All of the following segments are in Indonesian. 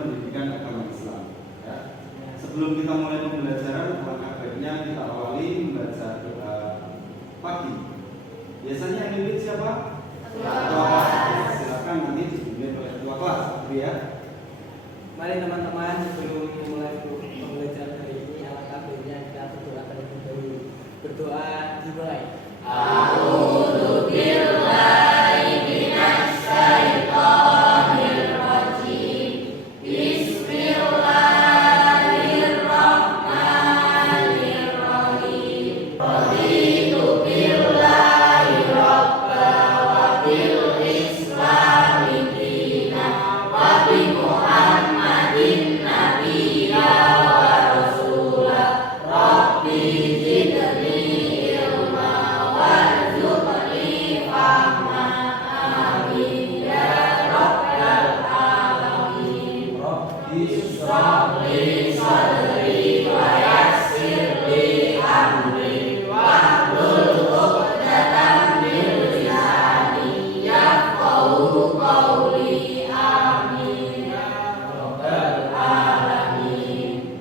pendidikan agama Islam. Ya. Sebelum kita mulai pembelajaran, alangkah baiknya kita awali membaca doa pagi. Biasanya yang mimpin siapa? Ketua kelas. Silakan nanti dipimpin oleh ketua kelas, ya. Mari teman-teman, sebelum memulai pembelajaran hari ini, alangkah baiknya kita berdoa terlebih dahulu. Berdoa dimulai. A'udzubillahi minasyaitonir rajim. Bismillahirrahmanirrahim. Raditu billahi rabba wa bil islami dina wa bi Muhammadin nabiyya wa rasulah. Rabbi zidni ilma warzuqni fahma. Amin ya rabbal alamin. Rabbi shrah li sadri wa yassir li amri wahlul 'uqdatam min lisani yafqahu qawli. Amin ya rabbal alamin.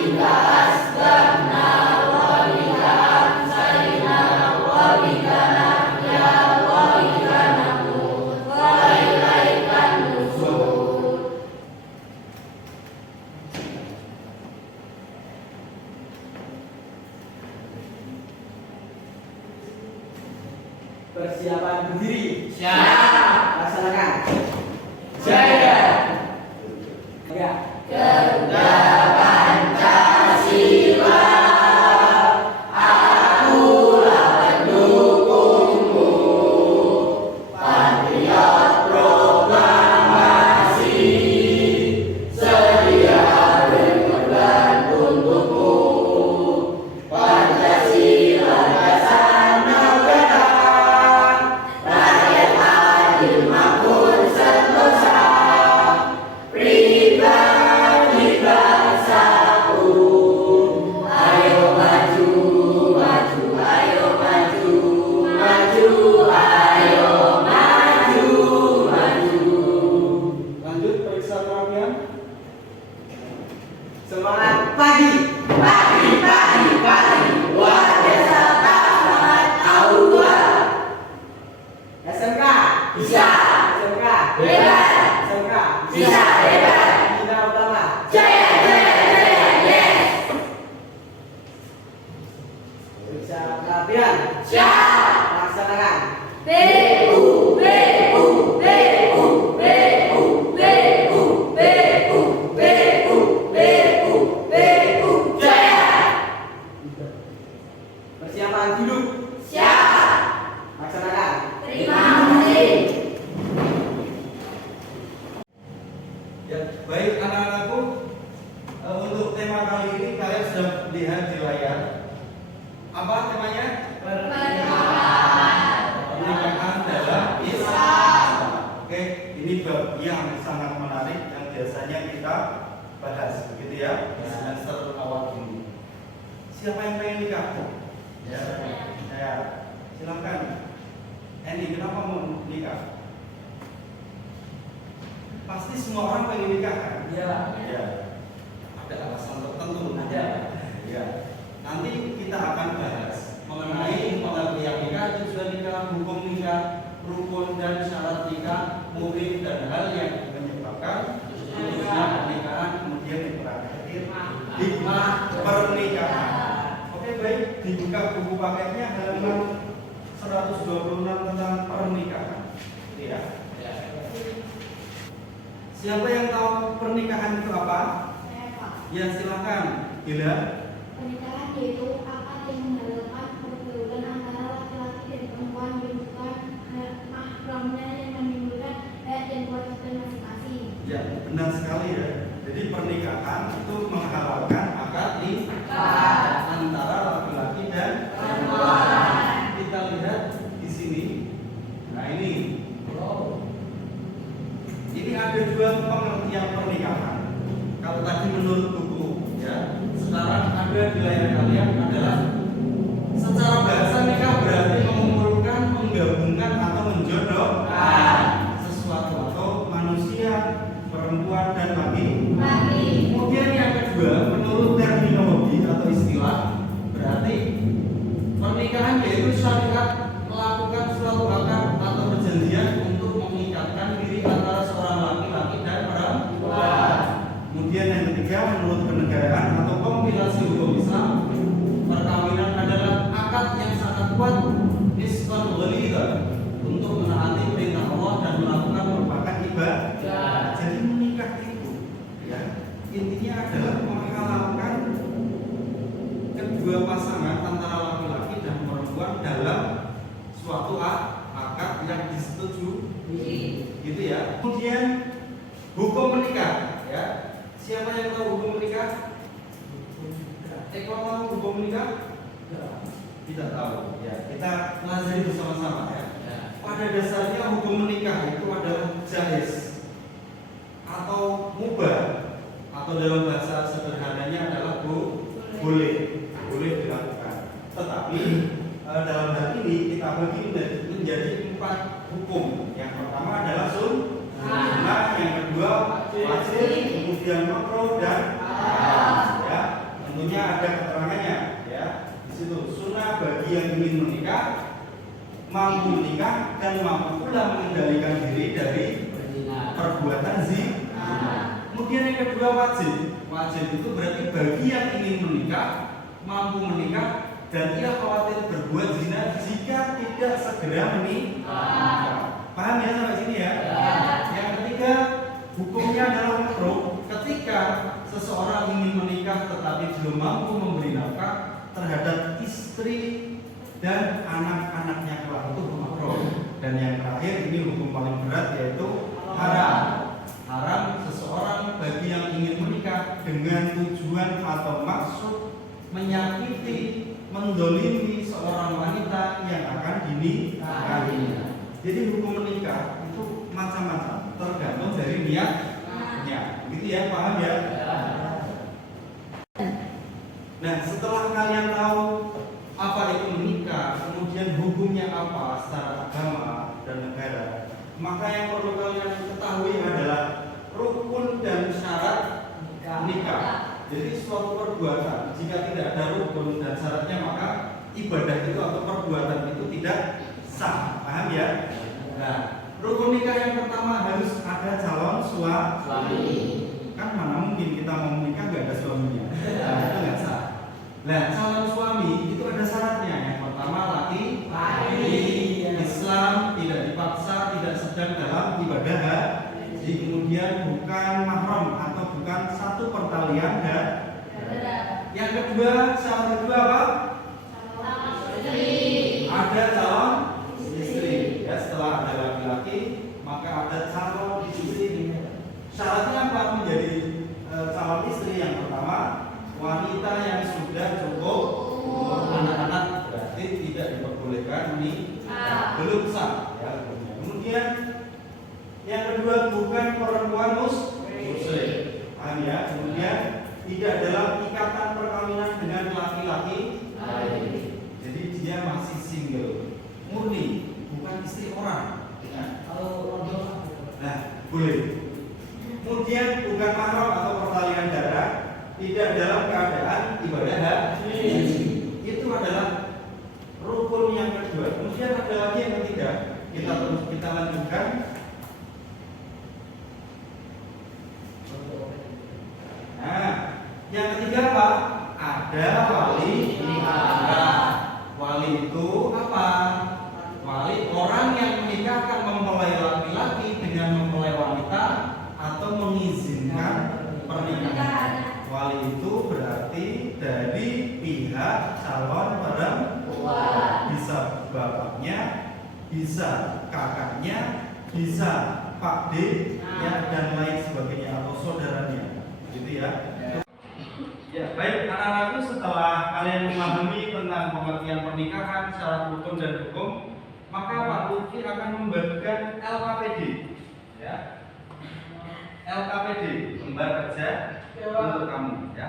Kita asbahna wa bika amsayna wa bika nahya wa bika namut wa ilaikan nusyur. Persiapan berdiri. Siap. Laksanakan. Jaya. Ya. Garuda Pancasila, akulah pendukungmu. Patriot proklamasi, sedia berkorban untukmu. Pancasila dasar negara, rakyat adil makmur sentosa. Pribadi bangsaku, ayo maju, maju, ayo maju, maju, ayo maju, maju. Lanjut periksa perapian. Semangat pagi, pagi, pagi, pagi. Luar biasa tak semangat aua. SMK bisa, SMK hebat, SMK bisa hebat. Kita utama jaya, jaya, jaya, yes. Periksa perapian. Siap. Laksanakan. BU, BU, BU, BU, BU, BU, BU, BU, BU, jaya. Persiapan duduk. Siap. Laksanakan. Terima kasih. Ya, baik anak-anakku, untuk tema kali ini kalian sudah lihat di layar. Apa temanya? Pernikahan dalam Islam. Oke, ini bab yang sangat menarik yang biasanya kita bahas, begitu ya, di semester awal ini. Siapa yang pengen nikah? Ya, saya. Silakan. Andy, kenapa mau nikah? Pasti semua orang pengen nikah kan? Ya. Ya. Ada alasan tertentu. Ada. Ya. Nanti kita akan bahas mengenai pengertian nikah, tujuan nikah, hukum nikah, rukun dan syarat nikah, murid dan hal yang menyebabkan terjadinya pernikahan, kemudian yang terakhir hikmah pernikahan. Oke, baik, dibuka buku paketnya halaman 126 tentang pernikahan. Ya. Siapa yang tahu pernikahan itu apa? Saya, Pak. Ya, silakan. Gila. Pernikahan yaitu akad yang menghalalkan pergaulan antara laki-laki dan perempuan yang bukan mahramnya yang menimbulkan hak dan kewajiban masing-masing. Ya, benar sekali ya. Jadi pernikahan itu menghalalkan akad nikah antara laki-laki dan perempuan. Kita lihat di sini. Nah, ini. Ini ada dua pengertian pernikahan. Kalau tadi menurut buku, ya, sekarang ada di layar kalian adalah secara bahasa nikah berarti mengumpulkan, menggabungkan atau menjodohkan sesuatu atau manusia perempuan dan laki. Laki. Kemudian yang kedua, menurut terminologi atau istilah, berarti pernikahan yaitu syariat melakukan suatu akad atau perjanjian untuk mengikatkan diri antara seorang laki-laki dan perempuan. Kemudian yang ketiga, menurut kenegaraan atau kompilasi hukum Islam, perkawinan adalah akad yang sangat kuat islam ghalidha untuk menaati perintah Allah dan melakukan merupakan ibadah. Jadi menikah itu, ya, intinya adalah menghalalkan kedua pasangan antara laki-laki dan perempuan dalam suatu akad yang disetujui, gitu ya. Kemudian hukum menikah, ya. Siapa yang tahu hukum menikah? Eko tahu hukum menikah? Tidak tahu, ya. Kita pelajari bersama-sama, ya. Pada dasarnya hukum menikah itu adalah jaiz atau mubah, atau dalam bahasa sederhananya adalah boleh dilakukan. Tetapi dalam hal ini kita bagi menjadi 4 hukum. Yang pertama adalah sunnah, yang kedua wajib, kemudian makruh dan haram. Ya, tentunya ada keterangannya. Ya, di situ sunnah bagi yang ingin menikah, mampu menikah dan mampu pula mengendalikan diri dari perbuatan zina. Kemudian yang kedua wajib. Wajib itu berarti bagi yang ingin menikah, mampu menikah dan ia khawatir berbuat zina jika tidak segera menikah. Paham ya sampai sini ya? Yang ketiga hukumnya adalah makruh ketika seseorang ingin menikah tetapi belum mampu memberi nafkah terhadap istri dan anak-anaknya kelak, itu makruh. Dan yang terakhir ini hukum paling berat yaitu haram. Haram seseorang bagi yang ingin menikah dengan tujuan atau maksud menyakiti, mendolimi seorang wanita yang akan dinikahinya. Jadi hukum menikah itu macam-macam, tergantung dari niatnya. Gitu ya, paham ya? Nah, setelah kalian tahu apa itu menikah, kemudian hukumnya apa secara agama dan negara, maka yang perlu kalian ketahui adalah rukun dan syarat nikah. Jadi suatu perbuatan jika tidak ada rukun dan syaratnya maka ibadah itu atau perbuatan itu tidak sah. Paham ya? Nah, rukun nikah yang pertama harus ada calon suami. Kan mana mungkin kita mau menikah nggak ada suaminya? Nah, itu nggak sah. Nah, calon suami itu ada syaratnya. Yang pertama laki, Islam, tidak dipaksa, tidak sedang dalam ibadah haji, kemudian bukan mahram atau bukan satu pertalian dan yang kedua, syarat kedua apa? Ada calon istri. Ya, setelah ada laki-laki, maka ada calon istri. Syaratnya apa menjadi calon istri? Yang pertama, wanita yang sudah cukup anak-anak, berarti tidak diperbolehkan menikah, belum sah. Ya, kemudian yang kedua bukan perempuan muslim. Paham ya? Kemudian tidak dalam ikatan perkawinan dengan laki-laki, jadi dia masih single, murni, bukan istri orang. Ya. Nah, boleh. Kemudian bukan mahram atau pertalian darah, tidak dalam keadaan ibadah haji. Itu adalah rukun yang kedua. Kemudian ada lagi yang ketiga. Kita lanjutkan. Nah, yang ketiga apa? Ada wali nikah. Wali itu apa? Wali orang yang menikahkan mempelai laki-laki dengan mempelai wanita atau mengizinkan pernikahan. Wali itu berarti dari pihak calon perempuan, bisa bapaknya, bisa kakaknya, bisa Pak D, ya, dan lain sebagainya atau saudaranya, gitu ya. Ya, baik anak-anakku, setelah kalian memahami tentang pengertian pernikahan, syarat hukum dan hukum, maka Pak Lutfi akan membagikan LKPD, ya. LKPD, lembar kerja untuk kamu, ya.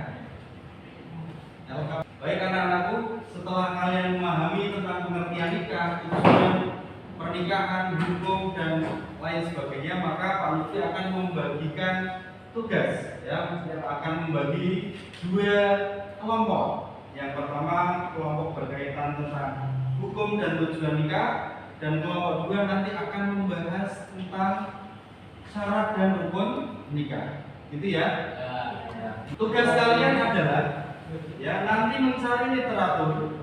Baik anak-anakku, setelah kalian memahami tentang pengertian nikah, tujuan pernikahan, hukum dan lain sebagainya, maka Pak Lutfi akan membagikan tugas, ya, akan membagi dua kelompok. Yang pertama kelompok berkaitan tentang hukum dan tujuan nikah, dan kelompok dua nanti akan membahas tentang syarat dan rukun nikah. Gitu ya. Tugas kalian adalah ya nanti mencari literatur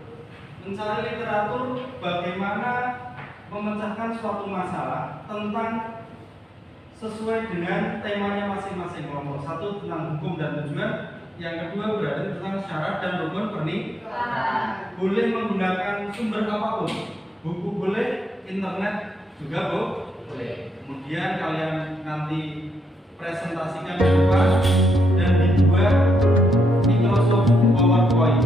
bagaimana memecahkan suatu masalah tentang sesuai dengan temanya masing-masing kelompok. Satu tentang hukum dan tujuan, yang kedua berarti tentang syarat dan rukun pernikahan. Boleh menggunakan sumber apapun, buku boleh, internet juga boleh. Kemudian kalian nanti presentasikan di depan dan dibuat Microsoft PowerPoint.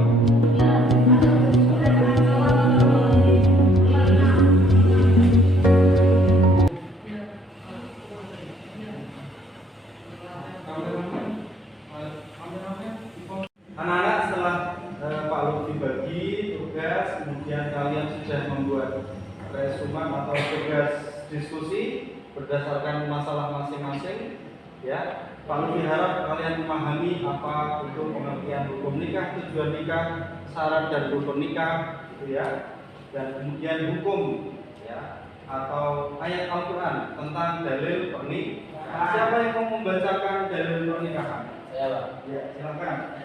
Anak-anak, setelah Pak Lutfi bagi tugas, kemudian kalian sudah membuat resumen atau tugas diskusi berdasarkan masalah masing-masing, ya. Pak Lutfi harap kalian memahami apa itu pengertian hukum nikah, tujuan nikah, syarat dan rukun nikah, gitu ya. Dan kemudian hukum, ya, atau ayat Al-Quran tentang dalil pernikahan. Siapa yang mau membacakan dalil pernikahan? Saya, Pak. Ya, silakan.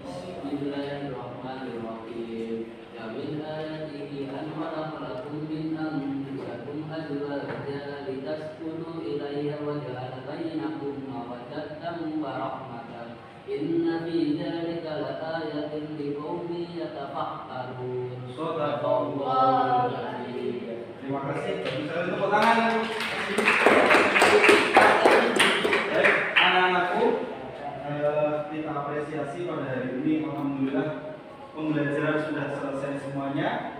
Bismillahirrahmanirrahim. Ya min ayatihi an khalaqalakum min anfusikum azwajan litaskunu ilayha wa ja'ala bainakum mawaddatan wa rahmatan. Inna fi dzalika laayatin liqaumin yatafakkarun. Shadaqallahul azim. Terima kasih. Bisa tepuk tangan. Baik, anak-anakku, kita apresiasi pada hari ini. Alhamdulillah pembelajaran sudah selesai semuanya.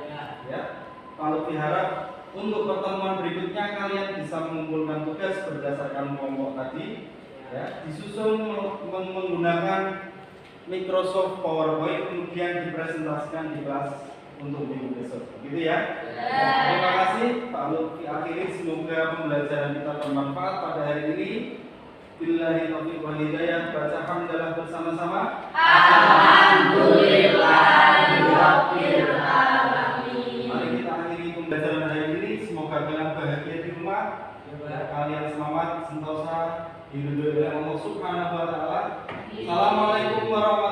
Ya, kalau diharap untuk pertemuan berikutnya kalian bisa mengumpulkan tugas berdasarkan kelompok tadi. Ya, disusun menggunakan Microsoft PowerPoint, kemudian dipresentasikan di kelas untuk minggu besok, gitu ya. Terima kasih Pak Lutfi. Akhiri, semoga pembelajaran kita bermanfaat pada hari ini. Billahi taufiq wal hidayah. Baca hamdalah bersama-sama. Alhamdulillahirabbil alamin. Mari kita akhiri pembelajaran hari ini. Semoga kalian bahagia di rumah. Kalian selamat sentosa diridhoi oleh Allah Subhanahu wa taala. Assalamualaikum warahmatullahi wabarakatuh.